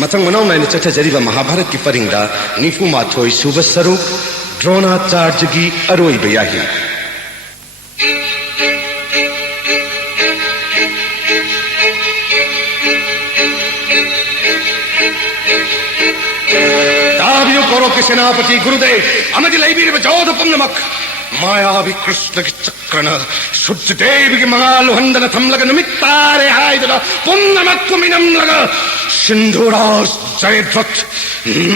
मथंग मनौ nine चथजरिबा Mahabharat की परिंगदा निफु माथोई सुब सरुप द्रोणाचार्य की अरोई बयाही ताबियो करो के सेनापति गुरुदेव अमति लैबीर बजौद पुन्नमक मायावी कृष्ण की चक्रन सूर्य देव की मंगाल वंदन थम लग निमित्तारे हाय दला पुन्नमक कुमिनम लग सिंधुरास जयध्वत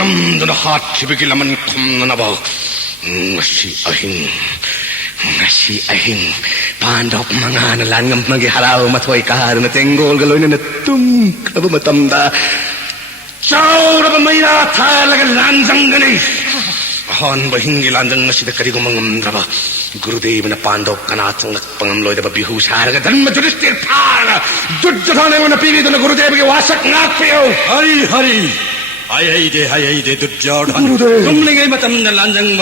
नंदन हाथ खिबकी लमन खुम नबा ngasi ahing pandok mangan langam magi haraw mathoy kahar na tenggol galoy na tum kaba matamda chaura ba mayra thalaga lanjang gani han bahingi lanjang ngasi da kari gumangam raba gurudev na pandok kana changak pangamloy da bihu saraga dhanma judistir phara duddhane na pivi na gurudev ge wasak nak peo hari hayai de Duryodhan तुमलिंगे मतम न लांजंग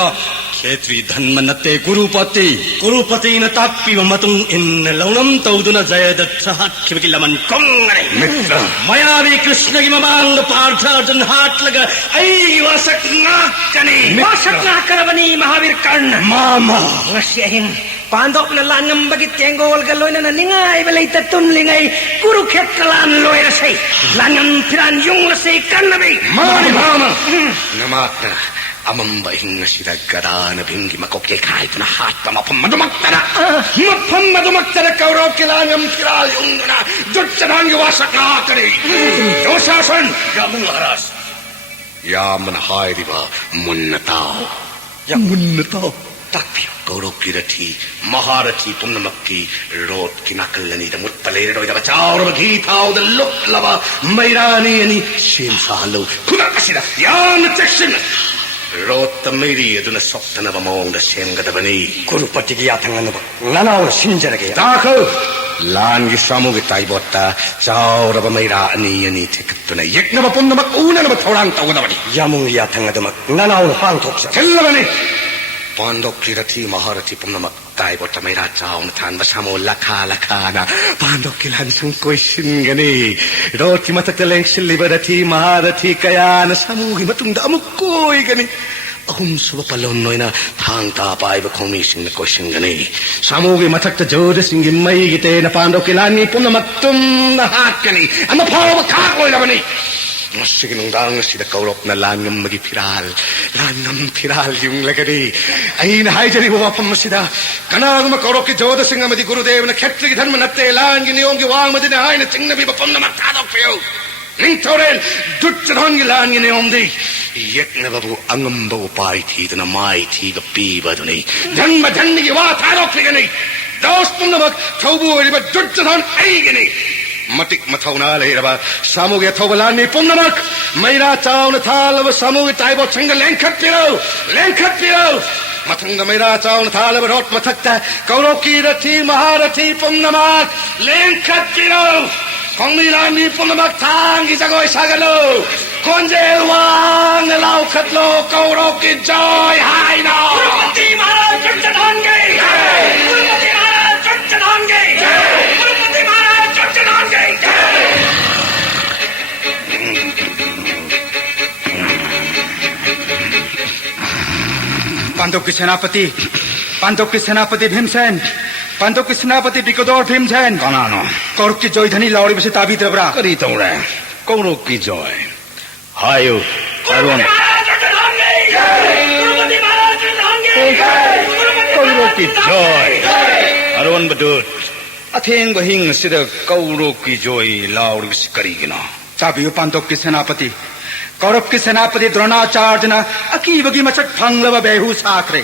क्षेत्री धन्म नते गुरुपति न तापी मतुं इन लौनम तौदुन जयदत्त हाथ खिबकी लमन कोंगरे मित्र मायावी कृष्ण की ममांग पार्थ अर्जुन हाथ लगा ऐ वासक नाकरबनी महावीर कर्ण मामा वश्यहिन पांडव न लांगम बगी तेंगोल गलोय न निंगाय बलई ततुम लिंगाय कुरुक्षेत्र लान लोय रसै लांगम फिरान Jung रसै Karna bay mama नमात्रा amam bahing sida garana bingi makokke khai tuna hat pa mapam madumaktara kaurav kilangam kiral yungna duchanang wasaka kare dosasan yamun maharaj yaman hairiba munnatao takpio kaurav kirati maharathi punnamakki rot kinakalani da muttale do da bachao ro gi thao da luk lava mairani ani shem sahalo kunakasida yan section रोत मेरी अदुन सप्तन बमोंग the सेमगदबनी गुरुपति की याथंगन ननाव सिंजरगे दाखो लान की सामुगे ताइबोत्ता चाओ रब मेरा अनी ठेकतुन यज्ञ बपुन्नम ऊनन बथौरांग तौगदबनी यामुंग याथंगदम ननाव Hong थोक्स चल्लबनी Pandav की रथी महारथी पुन्नम ताइबोत्ता मेरा चाओ न थान बसामो लखा पांडव की लान संग कोई सिंगनी रोटी मतक लेंग सिल्लिबरथी महारथी कयान सामुगे मतुंग अमुक कोई गनी अहुम सुब पलोन नोइना थांग ता पाइब खोमी सिंग कोशिंग गनी सामुगे मतक जोर सिंग मई गिते न पांडव की लान पुन्नम तुम न हाथ गनी अम फाव का कोई लबनी मस्सी नुंगांग सिदा कौरव न लांगम मगी फिराल युंग लगरी ऐन हाइजरी वो अपम सिदा कनागम कौरव की जोध सिंह मदी गुरुदेव न क्षेत्र की धर्म नत्ते लांग की नियोंग की वांग मदी न हाइन चिंग नबी बपम न मक्तादो पियो निंग थोरेल दुच्चधन की लांग की नियोंग दी यज्ञ बबू अंगम बबू पाई थी न माई थी गपी बदुनी धर्म की वा थारो फिगनी दोस्त न मक थौबू रिब दुच्चधन ऐगनी मटिक मथौना लेरबा सामुगे थौबलानी पुन्नमक मैरा चाउन थालब सामुगे ताइबो छंग लेंखत पिरो मथंग मैरा चाउन थालब रोट मथक्ता कौरव की रथी महारथी पुन्नमक लेंखत पिरो कोंगमिलानी पुन्नमक थांगी जगोय सागलो कोंजे वांग लाउ खतलो कौरव की जय हाय ना गुरुपति महाराज चढ़ान गए गुरुपति महाराज चढ़ान गए गुरुपति महाराज चढ़ान गए पांडव के सेनापति भीमसेन पांडव के सेनापति विकदोर भीमसेन कनानो कौरव की जय धनी लाउड़ी बसे ताबी द्रबरा करी तौड़ा कौरव की जय हायो अरुण कौरव की जय अरुण बदूत अथेंग बहिंग सिद कौरव की जय लाउड़ी बसे करीगिना ताबियो पांडव के सेनापति कौरव के सेनापति द्रोणाचार्य न अकीबगी मचक फंगलब बेहू साखरे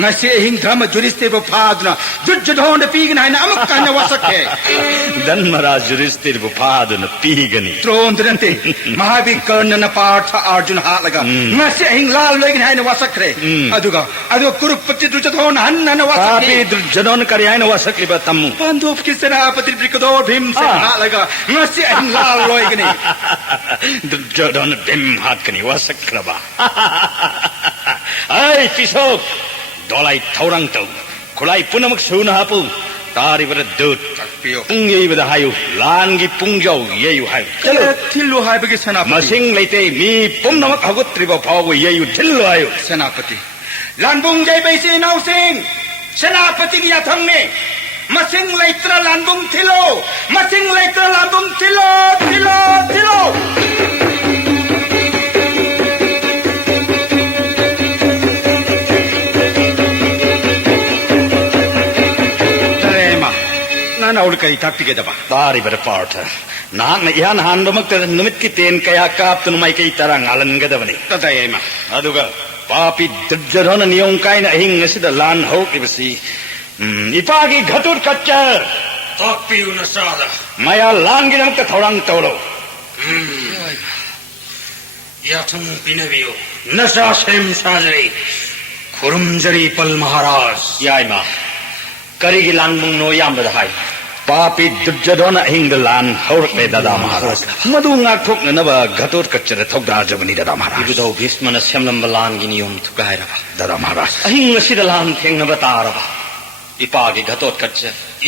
नसे हिंग धर्म जुरिस्ते बुफादना जुज्जधोंड पीगन है अमुक कहने वसके धन्मराज जुरिस्ते बुफादन पीगनी त्रोंद्रंते महावीर कर्ण न पार्थ अर्जुन हालगा नसे हिंग लाल लेगन है वसकरे अदुगा कुरुपति दुर्योधन हन्न न वसके पापी दुर्योधन करयाय न वसके बतम पांडव के सेनापति विकदोर भीमसेन हालगा नसे हिंग लाल लेगन दुर्योधन हाथ कनी वसक्रबा ऐ पिसोक दोलाई थौरंग तौ खुलाई पुनमक सुन हापु तारिबर दूत ताकपियो पुंगेबद हायु लानगी पुंगजौ येयु हायु थिल्लो हाइबगे सेनापति मसिंग लेते मी पुमनमक हगुत्रिब फावो येयु थिल्लो हायु सेनापति लानबुंग जय बैसे नाउसिंग सेनापति की याथंग ने मसिंग लेत्रा लानबुंग थिलो मसिंग लेत्रा लानबुंग थिलो थिलो थिलो नाना उड़ कई ताकती के दबा तारिबर पार्थ नान यान हांडमक निमित की तेन कया काप्तनु माई कई तरह ngalangadabani तदयमा aduga papi duryodhana niyong kaina ahing asida lan hokibasi ipagi ghatur kaccha ताकपियो नसादा maya lan ginamka thorang tolo याथंग पिनवियो नसा सेम साजरी खुरुमजरी पल महाराज yaima karigi lan mung no yambada hai papi duryodhana ahing lan horakle dada maharaj madu ngak thokna ba ghatur kaccha thokda jabani dada maharaj इबुदौ भीष्मन श्यामलंब लान की नियम थुकायरबा dada maharaj ahing asida lan thengna ba taraba इपागे घटोत कच्च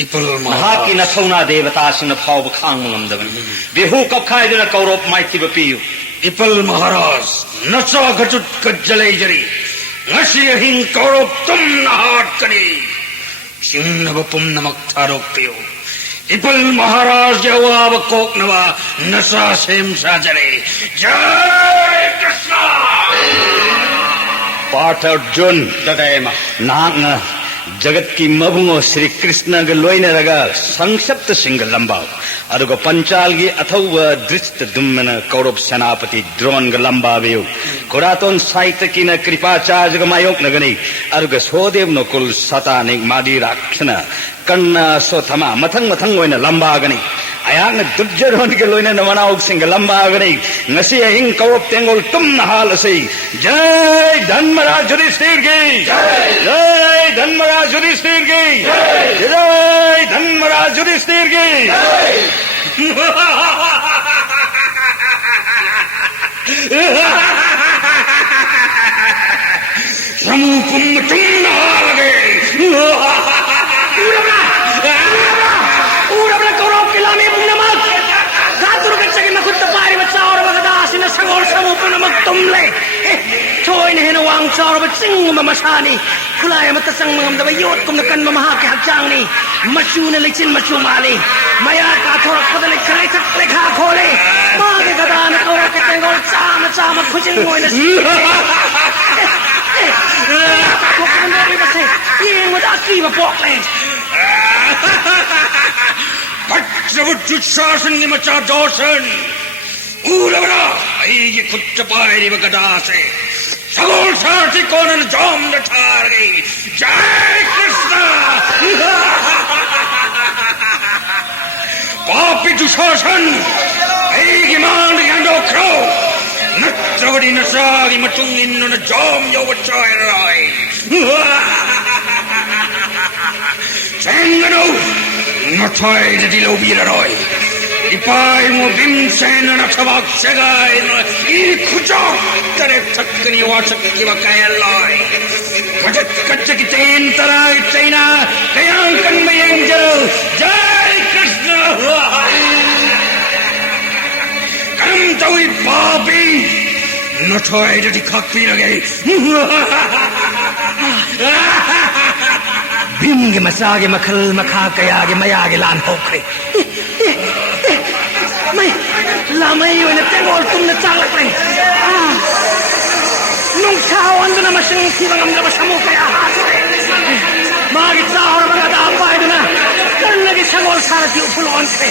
इपल महाकी नथौना देवतासिन फाव खांग मंगमदबन बेहू कखायदन कौरव माइथि बपियु इपल महाराज नचा घटुत कज्जलै जरी ngasi hing Kaurava तुम नहाट करी सिंह पुम नमक थारोक पियो इपल महाराज जवाब कोक नवा नसा सेम साजरे जय कृष्ण पाठ अर्जुन तदयमा नांग जगत की मबुंगो श्री कृष्ण ग लोइने रगा संक्षिप्त सिंह लंबाव अरुगो पंचाल गी अथवा दृष्ट दुम्मन कौरव सेनापति द्रोण ग लंबावेयो कुरातोन साहित्य की न कृपाचार्य ग मायोक नगनी अरुग सोदेव नो कुल सताने मादी राक्षना कन्ना सोथमा मथंग मथंग ओइना लंबागनी अयांग दुर्योधन के लोइने नमनाउक सिंह लंबागनी ngasi ahing कौरव तेंगोल तुम नहाल से जय धर्मराज युधिष्ठिर की जय धर्मराज युधिष्ठिर की जय धर्मराज युधिष्ठिर की समूपुम तुम नहाल गए ಊರಬಳ ಕೌರವ ಕಿಲಾಮಿ ನಮಕ್ ಗಾತುರು ಗಚ್ಚಗೆ ನಕುತ್ತ ಪಾರಿ ಬಚಾವರ ಬಗದಾಸಿನ ಸಂಗೋಳ ಸಮೂಪ ನಮಕ್ ತುಮ್ಲೆ ꯊꯣꯏꯅ ꯍꯦꯟꯅ ꯋꯥꯡ ꯆꯥꯎꯔꯕ ꯆꯤꯡ ꯃꯁꯥꯅꯤ ꯈꯨꯠꯂꯥꯏ ꯑꯃꯠꯇ ꯆꯪꯕ ꯉꯝꯗꯕ ꯌꯣꯠꯀꯨꯝꯅ ꯀꯟꯕ ꯃꯍꯥꯛꯀꯤ ꯍꯛꯆꯥꯡꯅꯤ ꯃꯆꯨꯅ ꯂꯩꯆꯤꯟ ꯃꯆꯨ ꯃꯥꯜꯂꯤ ꯃꯌꯥ ꯀꯥꯊꯣꯔꯛꯄꯗ ꯂꯩꯈꯥ ꯈꯣꯜꯂꯤ ꯃꯥꯒꯤ ꯒꯗꯥꯅ ꯀꯧꯔꯛꯀꯤ ꯇꯦꯡꯒꯣꯜ ꯆꯥꯝꯃ ꯆꯥꯝꯃ ꯈꯨꯖꯤꯡ ꯑꯣꯏꯅ ꯀꯥꯊꯣꯛꯄꯗ ꯌꯦꯡꯕꯗ ꯑꯀꯤꯕ ꯄꯣꯛꯂꯦ दुशासन मचा दोषन ऊरवरा ये खुद पायरी गदा से सगोल सारथी कोनन जाम ठार गई जय कृष्ण पापी दुशासन मान गंडो क्रो नत्रवडी नसागी मटुंग इन्न जाम यो बचाय राय चंगनो नथाय दिलो बीररोय इपाय मो भीमसेन नथवाक सगाय ई खुजा तरे थकनी वाचक की वकायलाय वजत कच्च की तेन तराय चैना कयांकन में एंजल जय कृष्ण करम तोई पापी नथाय दिखाक पी लगे ꯚꯤꯝꯒꯤ ꯃꯆꯥꯒꯤ ꯃꯈꯜ ꯃꯈꯥ ꯀꯌꯥꯒꯤ ꯃꯌꯥꯒꯤ ꯂꯥꯟ ꯍꯧꯈ꯭ꯔꯦ ꯂꯥꯃꯩ ꯑꯣꯏꯅ ꯇꯦꯡꯒꯣꯜ ꯇꯨꯝꯅ ꯆꯥꯛꯂꯛꯂꯦ ꯅꯨꯡꯁꯥ ꯑꯣꯟꯗꯨꯅ ꯃꯁꯤꯡ ꯊꯤꯕ ꯉꯝꯗ꯭ꯔꯕ ꯁꯃꯨ ꯀꯌꯥ ꯍꯥꯠꯈ꯭ꯔꯦ ꯃꯥꯒꯤ ꯆꯥꯎꯔꯕ ꯒꯗꯥ ꯄꯥꯏꯗꯨꯅ ꯀꯔꯅꯒꯤ ꯁꯒꯣꯜ ꯁꯥꯔꯊꯤ ꯎꯐꯨꯜ ꯑꯣꯟꯈ꯭ꯔꯦ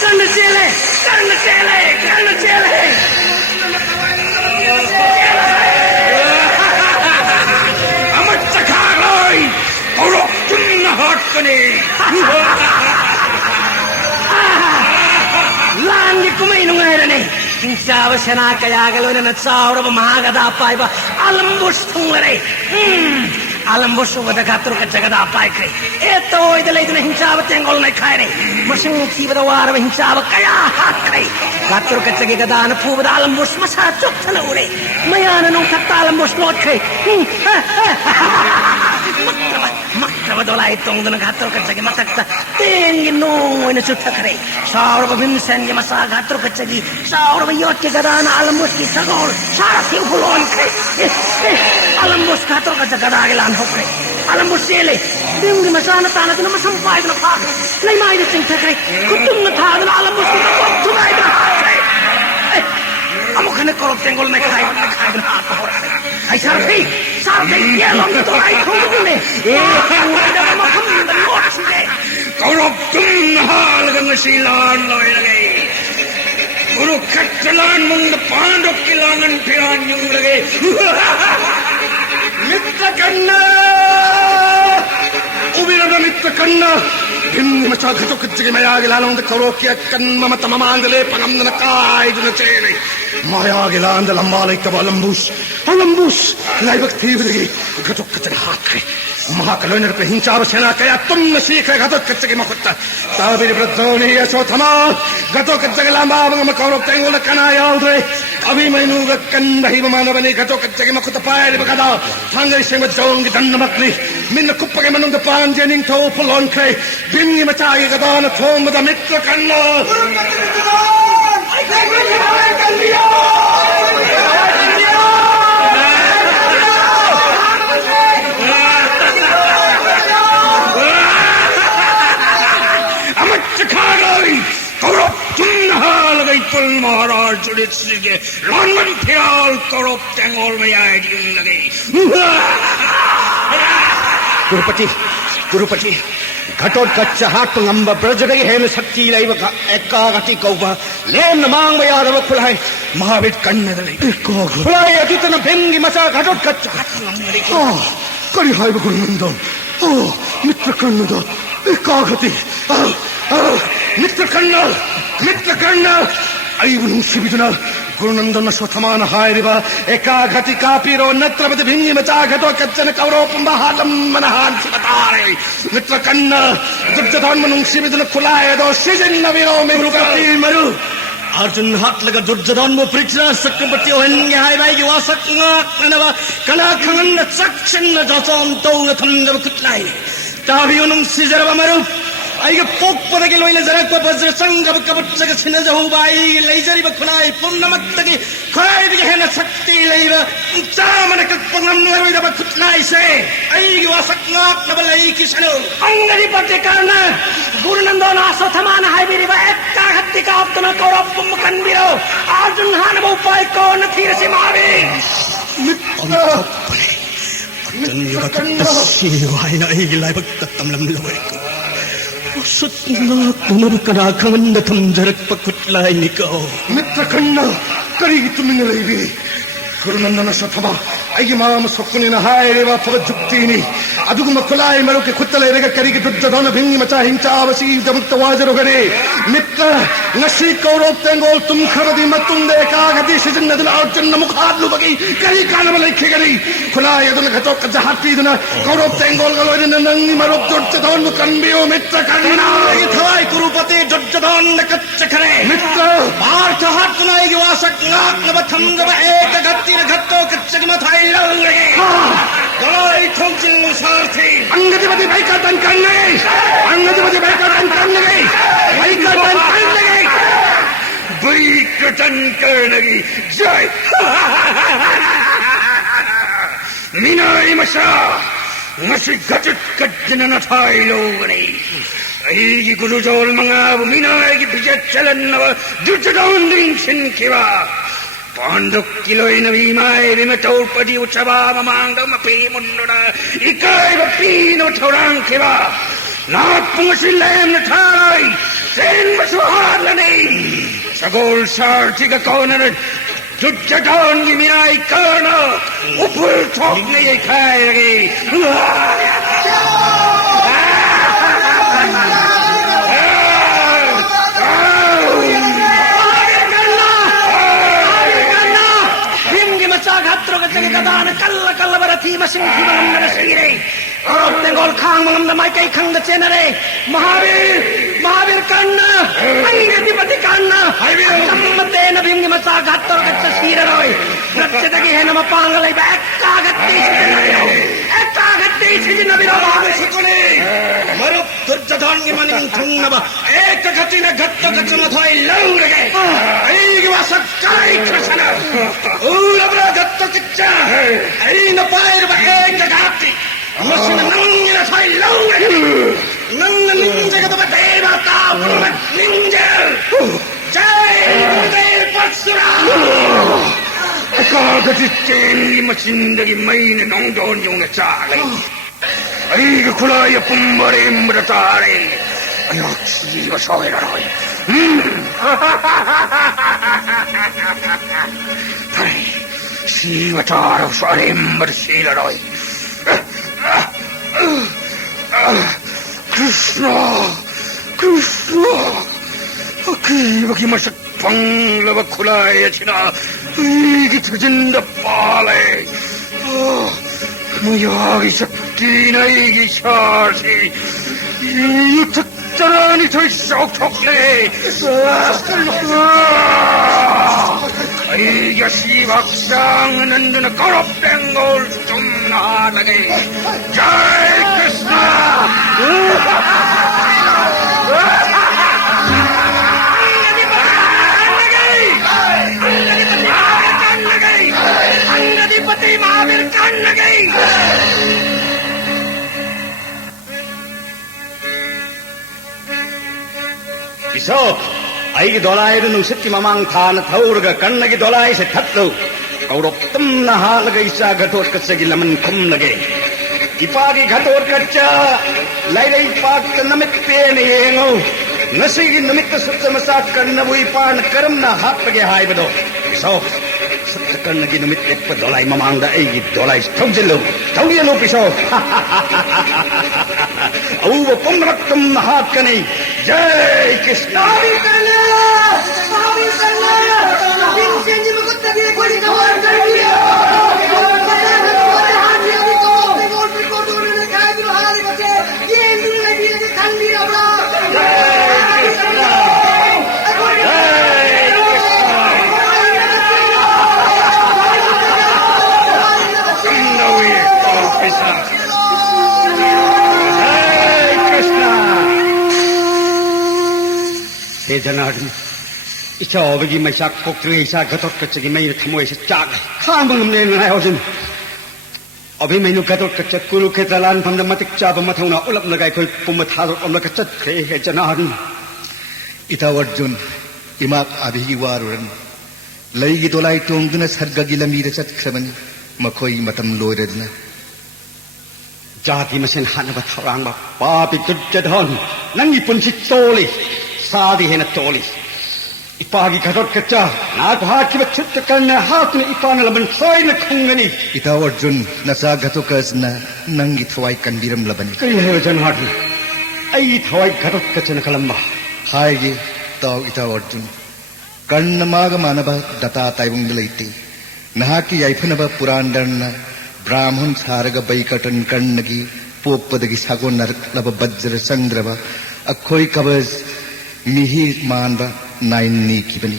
ꯀꯔꯅ ꯆꯦꯜꯂꯦ ꯀꯔꯅ ꯆꯦꯜꯂꯦ ꯀꯔꯅ ꯆꯦꯜꯂꯦ कौरव तुम नहाट कने लांगी कुमई नुंगाइरने हिंसाब सेना कयागा लोइना चाउरब महागदा पाइबा अलम्बुस थुंगरे अलम्बुस वदा गातुर का जगदा पाइख्रे एतो ओइद लेदुना हिंसाब तेंगोल नै खाइरे मसिंग थीबदा वारब हिंसाब कया हाख्रे गातुर का जगे गदान फुबदा अलम्बुस मसा चुक्थन उरे मयान नु थक्ता Alambusha लोटखे 막다바 돌아이 똥드는 가토 그짝이 막닥다 땡기 농원의 주탁하래 사오르바 빈센기 마사 가토 그짝이 사오르바 요트게 가다나 알람보스기 사골 사라시 훌론 그래 알람보스 가토 그짝 가다길란 호그래 알람보스엘레 땡기 마사나 타나드나 마sam파이드나 파크 나이마이드 찡탁하래 그뚱나 타드나 알람보스기 꽉투마이드나 아무카네 꼬롭땡골 내 카이드나 하토호라래 아이 사르피 야놈 돌아이 통이네 우리가 뭐 한번도 놓치네 꼬롭금 하르간 것이 란로이라게 우루 카틀란 몽드 반독길라는 피란 용라게 미트간나 우비라다 미트간나 빈마차 가족 그쪽에 마야기 라는데 거로키야 간마마 타마만들레 방암나 까이드나 제리 마야기 라는데 람발이까 발람부스 알람부스 라이박 티브르기 가족 그쪽에 하크리 마하kalloner pe hinchaba sena kaya tumna sikha gatot kachge makhutta tabiri bradoni yaso thama gatot kachge lamba bang makorok tengol kana yaudre abi mainu ga kandahi mana bani gatot kachge makhutta paile bagada thangai sema jong danna makli min kuppage manung da panje ning tho pulon kai bingi machai gadana thom da mitra kanna महाराज जुड़े सिगे London फियाल करो टेंगोल में आए ड्यूंग लगे गुरुपति घटोट कच्चा हाथ पंगंबा ब्रजगई है न शक्ति लाइव एक्का गति कौबा लेम न मांग में यादव खुलाई महावीर कन्नदले खुलाई अतितन भेंगी मसा घटोट कच्चा हाथ पंगंबा करी हाय गुरुनंदन ओ मित्र कन्नद एक्का गति मित्र कन्नद 아이분은 시비두나 구르난도나 소타마나 하이리바 에카가티 카피로 나트라바데 빙이마 짜가도 갓자나 까우로품바 하람마나 한치바타레 미트라 칸나 두르자단만ung 시비두나 쿨라에도 시진나비로 메브루가티 마루 अर्जुन हाथ लगा दुर्योधन वो परीक्षा सक्कपति होंगे हाय भाई युवा सक्का नवा कला खंगन सक्शन जसों तो थम जब कुतलाई ताभी उन्हों सिजरवा मरु आइगे पोक पदके लोइने जरक प वज्र संग कबच्चक छिन जहु बाई लैजरी बखुलाई पुन्नमत्तकी खराई दिगे हेन शक्ति लैवा चामन कपंगम नरवे जब खुतलाई से आइगे वासक्ना नबलाई किसनो अंगरी पटे कारण गुरुनंदन आसथमान हाइबिरी बा एक्का हत्ती का अपना कौरव पुमकन बिरो अर्जुन हान वो उपाय कौन थीर से मावे मित्र अर्जुन युवक तस्सी वाइना आइगे लाइबक तमलम लोइको सत्ना तुमर कना खंड थम जरक पकुटलाई निको मित्र कन्ना करी तुमिन लेबी गुरुनंदन सथमा आइगे माम सोकुनिन हायरेवा पव जुक्तिनी अदुगुम कुलाई मरुके खुत्तले रेग करिगे दुर्योधन भिंगी मचा हिंसा वसी जमुक्त वाजरुगने मित्र नसी कौरव तेंगोल तुम खरदी मतुंदे कागति सिजन्नदन अर्जुन मुखादलु बगी करी कानम लेखे गरी खुलाई अदुन घटो कजहाती दुना कौरव तेंगोल गलोइन नंगी मरुक दुर्योधन कन्बियो मित्र कन्ना ये थवाई कुरुपति दुर्योधन कच्च खरे मित्र पार्थ हाथ नाइगे वासक नाक नब थंगब एक गति घट्टो कच्च मथाई लगे गलाई ठोंचिन सारथी अंगदिपति भाई का तन करने अंगदिपति भाई का तन करने भाई का तन करने भाई का तन करने जय मीनाई मशा नसी गजट कजन न थाई लोगने ऐगी गुरुजोल मंगाब मीनाई की बिजत चलन नव दुर्योधन दिन छिनकिवा पांडुक किलोई नवी माय विमटोल पदी उचबा ममांग मपी मुन्नुडा इकाई बपीन उठोरांग किवा नाथ पुंगसिलेम नथाई सेन मसुहार लने सगोल सारथी का कौनर दुर्योधन की मिनाई कर्ण उपुल ठोकने ये खाए लगे दान कल्ला कल्ला बरथी मसिंग थी मंगम न सीरे और ते गोल खांग मंगम न माई कई खंग चेनरे महावीर कन्न अंगदिपति कन्न सम्मते न भिंगी मसा घातर कच्च सीरे रोय रच्चे तकी है नम पांगले एक्का गत्ती से शक्ति सिजनबिरामा सकले मरुप दुर्योधन की मनिंग थुंगनबा एक गति न घट्ट गचम थोई लौंग गे आई की वासक काई कृष्ण उलबरा घट्ट किच्चा आई न पायर बा एक गति मसिन नंग न थोई लौंग नंग निंजे का तो देवता पुरमत निंजे जय गुरुदेव परशुराम कागज चेंगी मचिंदगी मईने नौंडोन जोंग चाले आई के खुलाय पुंबरे मृतारे अयो जीव सोहेरा रोय अरे जीव तारो सोरे मृशीला रोय कृष्ण कृष्ण अकीवकी मशक पंगलव खुलाय छिना 이게 터진다 빨래 뭐야 이 새끼나 이게 샤시 이 특전이 더 쏙쏙해 이게 시박상은 눈에 거롭된 걸좀 나가게 जय कृष्ण अंगदिपति महावीर कान गई इशोक आई दोलाई नुसित की ममांग थान थौरग कन्न की दोलाई से थत्लो कौरव तुम नहाल गई सा घटोर कच्चे की लमन खुम लगे इपा की घटोर कच्चा लाई रही पाक नमित पेन येंगो नसी की नमित सुत मसा कन्न वो इपान कर्म न हाथ लगे हाय बदो इशोक सत्य कर्ण की निमित्त एक पर दोलाई ममांग दा एगी दोलाई थौजिलो थौगिलो पिसो औ वो पुंगरक्तम हाथ कने जय कृष्ण हे जनार्दन इच्छा होगी मैं सा कोक्त्री सा घटोट कच्चे मैं थमो ऐसे चाक खाम बंगमने नाय होजन अभी मैंने घटोट कच्चे कुरुक्षेत्र लान फंद मतिक चाब मथौना उलप लगाई कोई पुम थारो अमला कच्चत खे हे जनार्दन इता अर्जुन इमाक आभिगी वारुरन लईगी दोलाई तोंगदुना सर्गगी लमीर चतख्रबनी मखोई मतम लोइरदना जाति मसेन हानबा थौरांगबा पापी दुर्योधन नंगी पुंसी तोली सादी है न तोली इपागी घटोट कच्चा नाक हाथ की बच्चत करने हाथ में इपान लबन सोई न खुंगनी इता अर्जुन नसा घटोकजना नंगी थवाई कंबीरम लबनी कई है जनार्दन आई थवाई घटोट कच्चन कलम्बा हायगे ताव इता अर्जुन कर्ण माग मानबा दता ताइबुंग लैते नहाकी याइफनबा पुरांडरन ब्राह्मण सारग बैकटन कर्णगी पोपदगी सागो नरकलब वज्र संग्रब अखोई कबज मिहि मानबा नाइनी की बनी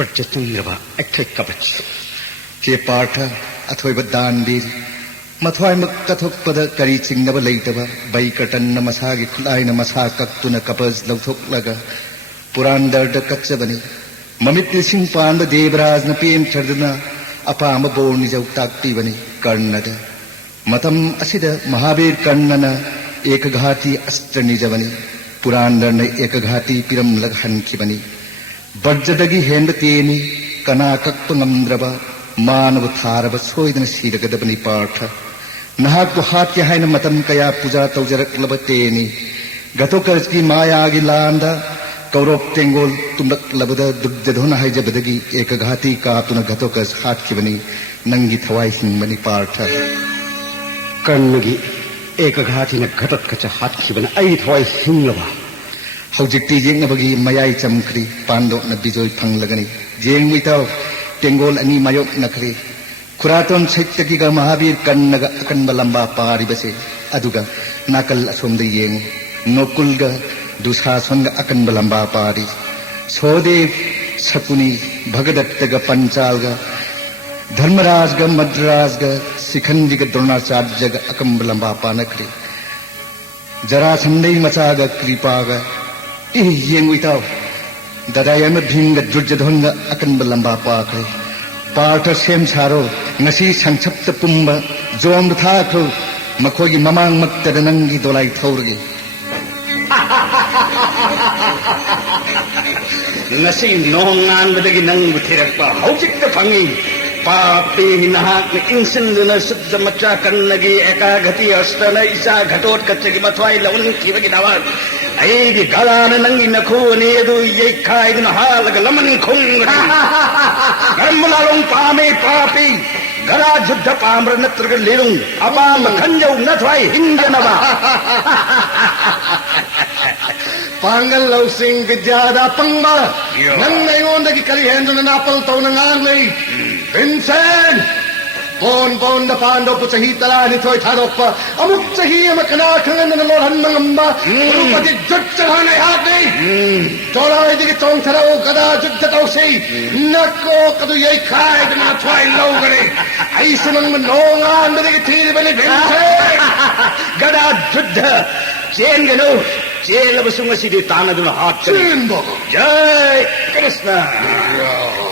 वज्र संग्रब अखोई कबज के पार्थ अथोई दानवीर मथवाई मकथोक पद करी चिंगब लैतब बैकटन मसागी खुलाई न मसा कक्तुन कबज लौथोक लगा पुरांडर कच्चबनी ममित सिंह पांब देवराज न पेम चर्दना अपाम बोर निजौ ताक्तिबनी कर्णद मतम असिद महावीर कर्णन एक घाती अस्त्र निजबनी पुरांडर न एक घाती पिरम लगहनखिबनी बज्जदगी हेंद तेनी कना कक्प नमद्रब मानव थारब सोइदन सीरगदबनी पार्थ नहाकु हात्य हाइन मतम कया पूजा तौजरकलब तेनी घटोत्कच मायागी लांदा कौरव तेंगोल तुमलक लबद दुर्योधन हाइजबदगी एक घाती कातुन घटोत्कच हात्खिबनी नंगी थवाई हिंबनी पार्थ कर्णगी एक घाती न घटोत्कच हात्खिबन आई थवाई हिंगबा हौजिक्ति जेंगबगी मयाई चमख्री पांडव न बिजोय फंगलगनी जेंगमिताव तेंगोल अनि मायोक नखरे खुरातोन सैत्यगी ग महावीर कर्णग अकनब लंबा पारिबसे अदुगा नाकल असोमद येंग नोकुलग दुशासन अकनब लंबा पारी सोदेव शकुनी भगदत्त पंचाल धर्मराज मद्राज सिखंडिग द्रोणाचार्य अकंब लंबा पानक्री जरा संदई मचाग कृपाग येंग इताव ददायम भींग दुर्जधन अकंब लंबा पाखरे पार्थ सेम सारो ngasi संक्षिप्त पुंब जोम थाखो मखोगी ममांग मक्तद नंगी Dolai थौरगी ngasi nongan bedagi nang butirakpa haujik ta phangi papi nahak ni insinduna suddha machakan lagi ekagati astana isa ghatot kachagi mathwai laun kibagi dawat ai di galana nangi nakho ne du yei khai dun halaga laman khung garamlalong pame papi gara juddha pamra natraga lirung apam khanjau nathwai hinjanaba Pongal लौसिंग ज्यादा पंगा नंग अयोंदगी करी हेंदुन नापल तौन nganglei विंसेन बोन बोन द पांडव पुचही तला निथोय थारोप अमुक चही अम कना खंगन न लोहन मंगम्बा रुपति जुट चढ़ाने हाथ नहीं तोलाय दिगे चौंग थराओ गदा जुद्ध तौसे नको कदु यही खाए बिना थवाई लो गरे ऐसे नंग नोंगान दिगे थीर बने विंसेन गदा जुद्ध चेन गनो चेल बसुंग सिदि तानदुन हाथ चेन बगो जय Krishna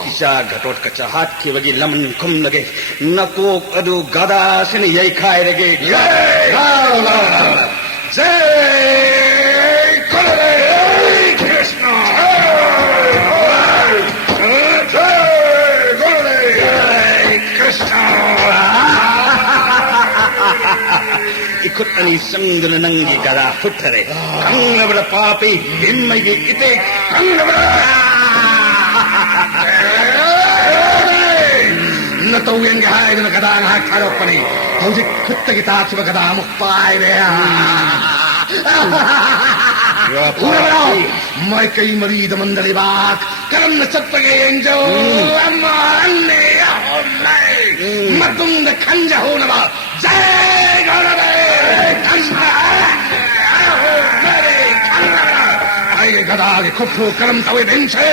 isa gatot kacha hat ki bagi laman khum lage nako adu gada sin yai khai lage जय Krishna ikut ani sangdul nangi gada puttare kangabra papi himmagi ite kangabra न तो यंग हाय न गदा न हाय खारो पनी मुझे खुद की ताच में गदा मुख पाए रे पूरा बनाओ मैं कई मरीद मंदली बाग करम न चप्पगे एंजो अम्मा अन्ने मतुंग खंजा हो नवा जय गौरव आई गदा की खुफो करम तवे दिन से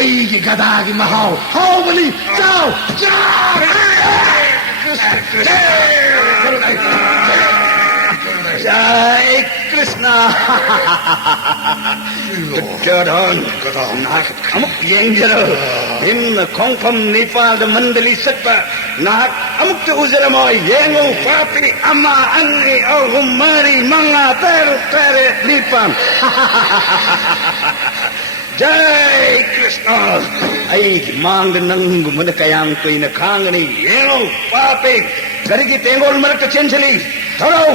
आई की गदा की महाओ हो बली जाओ जय कृष्ण दुर्योधन नाक अमुक येंजरो भिन्न खोंफम निपाद मंडली सत्प नाक अमुक उजरमो येंगो पापी अम्मा अन्नी ओ हुमारी मंगा तेरे निपम जय कृष्ण आई मांग नंग मन कयाम कोई न खांगनी येंगो पापी गरीगी तेंगोल मरक चेंचली थोड़ो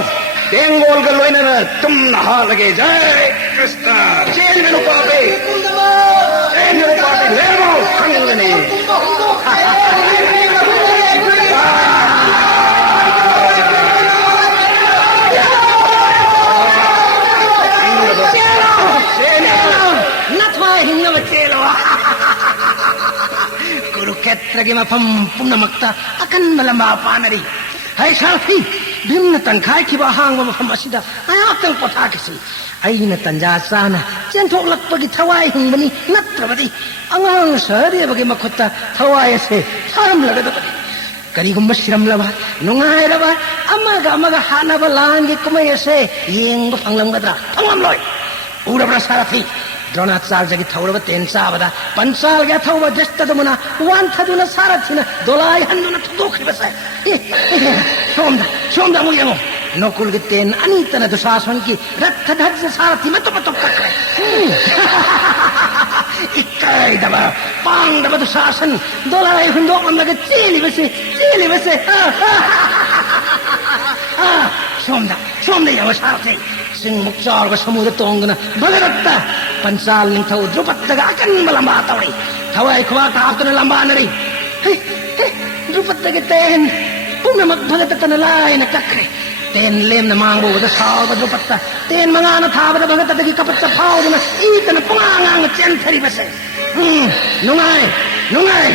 तेंगोल गलोइन न तुम नहा लगे जय कृष्ण चेन में पापे चेन में पापे ले लो खंगने कुरुक्षेत्र की मफम पुण्यमक्ता अकन मलमा पानरी है साथी भिन्न तंखाई की बाहांग मफम असिदा अयातंग पथा किसी अइन तंजा साना चेंथोक लक्पगी थवाई हिंगबनी नत्रबदी अंगांग सहरी बगी मखुत्ता थवाई से थारम लगदबदी करीगुम्ब शिरमलबा नुंगाइरबा अमगा हानबा लांगी कुमय से येंग फंगलमगद्रा फंगलमलोय उरबरा सारथी द्रोणाचार्य की थौरब तेन चाबदा पंचाल गया थौब जस्तदमुना वान थदुना सारथिना दोलाई हन्नुना थुदोखिबसा सोमदा मुयमो नकुल की तेन अनीतन दुशासन की रथ ध्वज सारथी में तुप तकरे इक्काई दबा पांडव दुशासन दोलाई हुंदोक लगे चेली बसे सोमदा यम सारथी सिंह मुक्चार समुद्र तोंगना भगरत्ता पंचाल निथौ द्रुपदगा अकन लंबा तौड़ी थवाई खुआ काप्तन लंबा नरी द्रुपदगे तेन पुनमक भगत तन लाइन कखरे तेन लेम न मांगो द साव द्रुपद तेन मंगान थाब द भगत दगी कपच फाव न ईतन पुंगांग चेंथरी बसे नुंगाई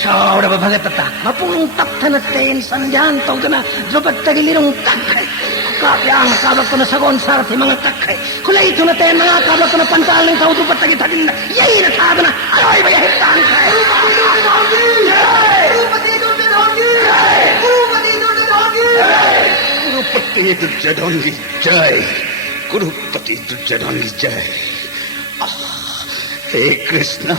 सावड़ भगतता मपुंग तप्थन तेन संध्यान तौदना द्रुपदगी लिरुंग कखरे काप्यांग काबलतन सगोन सारथी मंग कखरे खुलाई तुन तेन मंगा काबलतन पंचाल नि थौ द्रुपदगी थदिन यही न थादना अरोय भय हितांग दुर्योधन की जय, कुरुपति दुर्योधन की जय। हे कृष्ण,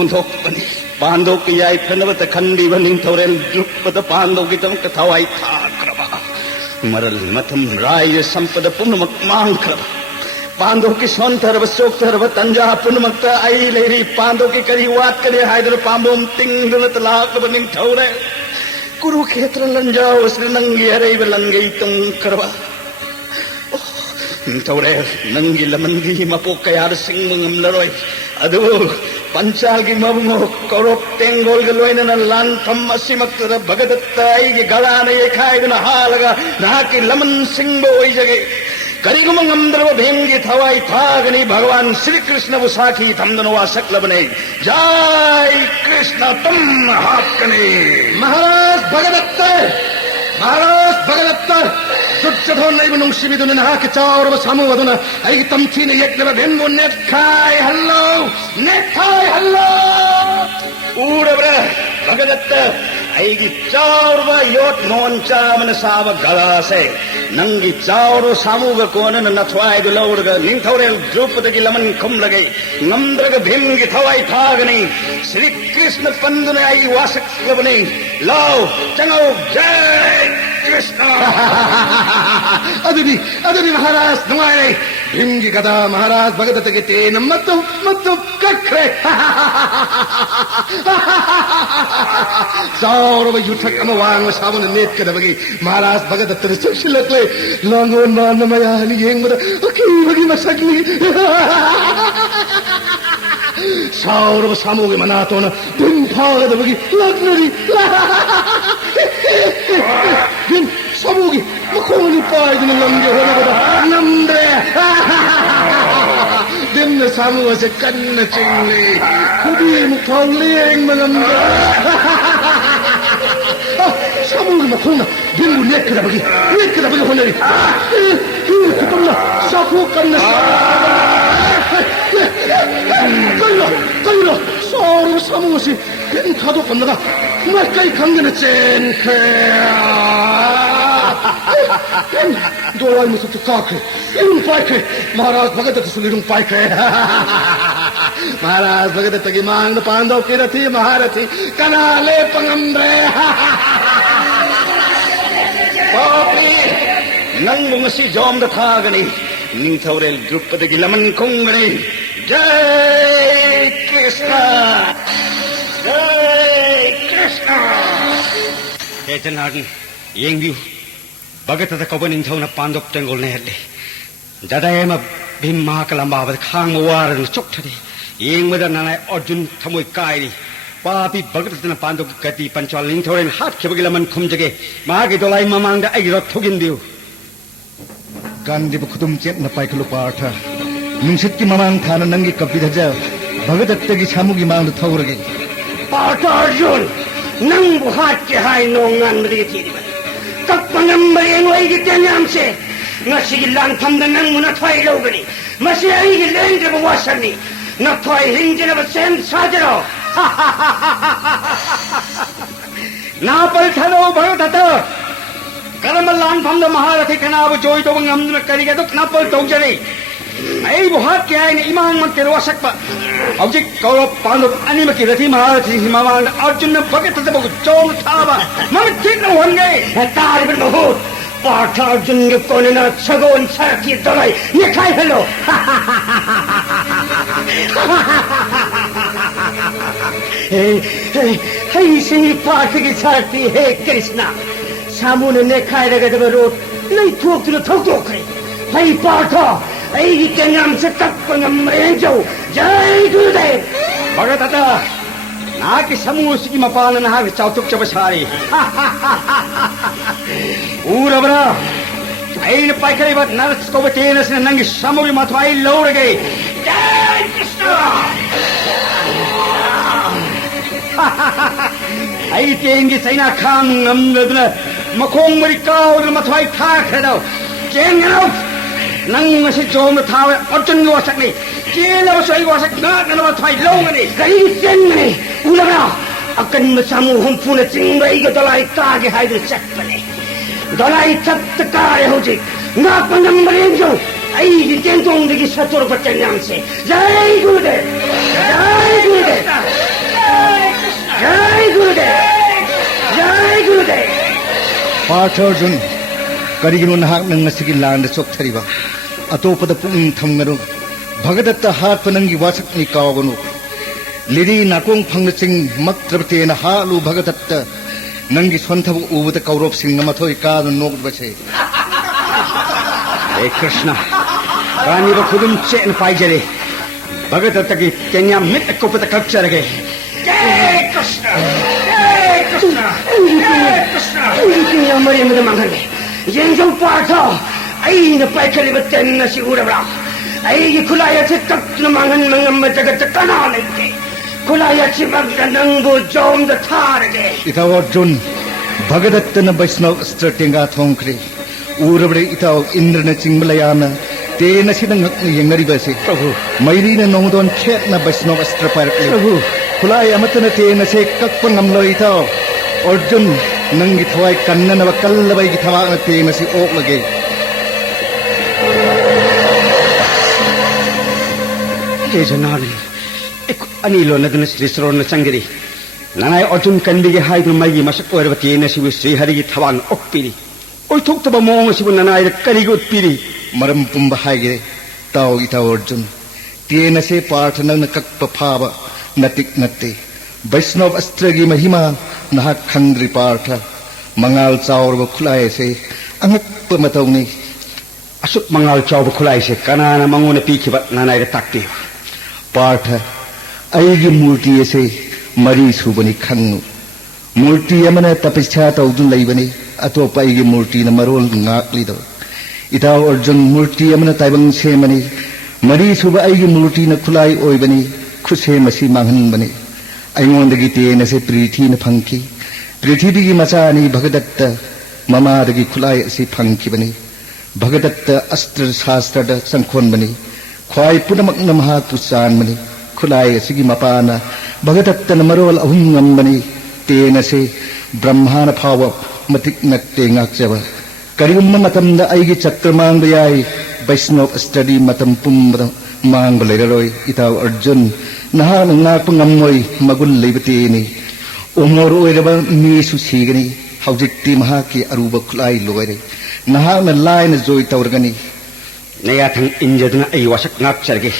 उन्होंने पांडव की आई फनवत खंडी बनिंग थोरेल द्रुपद पांडव की तम कथावाई था क्रवा मरल मतम राय संपद पुनमक मांग क्रवा पांडव की सौंदर्य शोकर्व तंजा पुनमक आई लेरी पांडव की करी वात करे हायदर पांबोम तिंग दुनत लाक बनिंग थोरे कुरुक्षेत्र लंजाओ श्री नंगी हरे लंगी तुम क्रवा थोरे नंगी लमनगी मपो कयार सिंह मंगमलरोय अदु पंचाल की मबुंगो कौरव तेंगोल के लोइनना लान थम असीमक्तर भगदत्त आईगी गलाने ये खाएगना हालगा रहा की लमन सिंह ओई जगे करिगुमंगमदरव भेंगी थवाई थागनी भगवान श्री कृष्ण बुसाखी थमदनवा सकलबने जय कृष्ण तुम हाकने महाराज भगदत्त दुर्योधन नहीं बनूं शिविदुन नहा के चावर व सामु वदुना आई तमची ने एक नव भेंगो नेट खाय हल्लो ऊरब्र भगदत्त आईगी चावर व योट नोन चामन साव गला से नंगी चावर सामुग कोनन नथवाय दुलौरग निंथौरेल द्रुपद की लमन खुम लगे नंद्रग भेंगी थवाई थागनी श्री कृष्ण पंदन आई वासक लबने लाओ चंगो जय कृष्ण अदुनी महाराज नुआरे भीमगी गदा महाराज भगदत्त के तेन मत्तु कखरे सौरव युठक अमवांग सावन नेत के दबगी महाराज भगदत्त ने सुशिलकले लंगो नानमया नि येंगद ओकी बगी मसगली सौरव सामुगे मनातोन भीम फाग दबगी लगनरी भीम सामुगे मखोनी पायदन लंगे होनगदा नंद्रे दिन सामुगे से कन्न चिंगले खुदी मुखौलेंग मलंगे सामुगे मखोना भीमु नेक दबगी होनरी कुतुल्ला साफु कन्न कइलो सौरव सामुगे भीम थादो कन्नगा मकई खंगन चेनखे दोलाई मुसुक काखे इरुं पाइखे महाराज भगदत्त सुलिरुं पाइखे महाराज भगदत्त की मांग पांडव की रथी महारथी कनाले पंगम्रे पापी नंग मसी जोम दथागनी निंथौरेल द्रुपद की लमन खुंगनी जय कृष्ण हे जनार्दन येंगी भगत कौन इंथौन पांडव तेंगोल ने हल्ले जदायम भीम महाकलंबावद खांग वारन चोक्थदे येंगमद नानाय अर्जुन थमोय कायरी पापी भगत पांडव की गति पंचवाल निंथौरेन हाथ खेबगी लमन खुमजगे मागे दोलाई ममांग आई रथ थुगिनबिउ गांधीब खुदुम चेत न पाइखलो पाठ नुंसित की ममांग थाना नंगी कपिधजा भगदत्त की सामुगी मांग थौरगे पाठ अर्जुन नंग हाथ के हाय नोंगान मदे थीरिबा कपंगम बरेंगोई की तेन्याम से नसी लान थमद नंग मुना थ्वाई लोगनी मसी आई की लेंगे बवासनी न थ्वाई हिंजने बसेन साजरो नापल थलो भगदत्त करम लान थमद महारथी कनाब जोई तो ngam करिगे तो नापल तौजरे आई बुहात के आए इमान मन के रोसकबा हौजिक कौरव पांडव अनिम की रथी महारथी हिमावान अर्जुन ने भगदत्त बगु चोम थाबा मन ठीक न होंगे तार बिन हो पाठ अर्जुन के कोने ना छगोन साथी तलाई ये खाई हेलो हे सिंह पाठ की साथी हे कृष्णा सामूने ने खाई लगे तो रोट नहीं थोक तो करे हे पाठ आई के नाम से कपंगम रेंजो जय गुरुदेव भगदत्त ना की समूह की मपान ना चौतुक चबसारी ऊरबरा ऐन पाइकरे बत नरस को बतेन से नंगी समूह मथवाई लौड़ गई जय कृष्ण आई तेंगी सैना खान नमदन मखोंग मरी काव मथवाई था खेदो केंगनो नंग से जोम थावे अर्जुन वासकनी केला वसई वासक ना नवा थाई लोंगनी कई चेंगनी उलगा अकन समूह हम पुने चिंगई के तलाई कागे हाइदे चक्पने Dolai Tatakare Hoji, Napanam Marinjo, I didn't only get Sator Patanamse. Jai Gurudev! Jai Gurudev! Jai Gurudev! Jai Gurudev! Arjun, Karigino Hak Nangasiki land the Soktariba, Atopa the Pung Tamgaru, Bhagadatta Harpanangi Wasakni Kawanu, Lidi Nakung Pangasing, Maktrapati and Halu Bhagadatta, Nangi Swantabu over the Kaurop Singamatoi Kar and Nogbache. Hey Krishna, Rani Bakudum Chet and Pajari, Bhagadatta, Kenya, met the cup of the culture again. Jai Krishna! Jai Krishna! Jai Krishna! Everything I'm ready with the Mangani. Jengel Parto, I the Pakali with 10 Sigura. I Kulaya took the Mangan Mangamata Kanaliki. Kulaya Chimaganango Jom the Tarage. It our Jun, Bhagadatta and Vaisnav Stratinga Tonkri, Urabre Itao Indra Chingmalayana, Tena Sidang Yangaribasi, Mairina Nodon Chetna Vaisnav Straparki, Kulaya Matana Tena say Kakpanam Loitao, Orjun, Nangitwai Kanana Kalava Gitava Tena si Oklage. Kejanari, Anilo Nadanas Risron Sangari, Nanai Orjun can be high to Magi Masakor, and she will see Hari Tawan Okpiri. We talked about Mongs when I the Karigut Piri, Maram Pumba Hage, Tao Ita Orjun, Tiena se part and Kakpapa, Natik Nati, Vaisnav Astragi Mahima, Nahat Kandri Parta, Mangal Saur Kulai se, Angak Pamatoni, Asuk Mangal Chow Kulaise, Kanana Manguna Piki, but Nanai the Takti. Parta, Aigi Multi se, Marie Subani Kangu, Multi Yamana Tapichata Udulaivani, Atopa Igi Multi Namarol Naklido. Ita Orjun Multi Yamana Taiban Semani, Marie Suba Aigi Multi Nakulai Oibani, Kusemasi Manganbani. I want the Giti and a pretty in a punky. Pretty Masani, Bhagadatta, Mama the Gikulai si punky bani. Bhagadatta Astra Sastra Sankonbani. Quai Punamaknamha to Sanmani, Kulai Sigimapana, Bhagadatta Namarol Ahungambani, Tena se, Brahmana power, Matik Nakting Aksava. Karim Matam the Aigi Chakramang the Ai, Vaisnav study Matam Pumba, Mangaleroy, Ita Arjun. Nahan Napangamoy, Magul Libertini, Umoro Ereba Misu Sigani, Haujiti Mahaki Aruba Kulai Loere, Nahan a line is Zoe Taurgani. Nayatang Injadna Ayawasak Napsargi,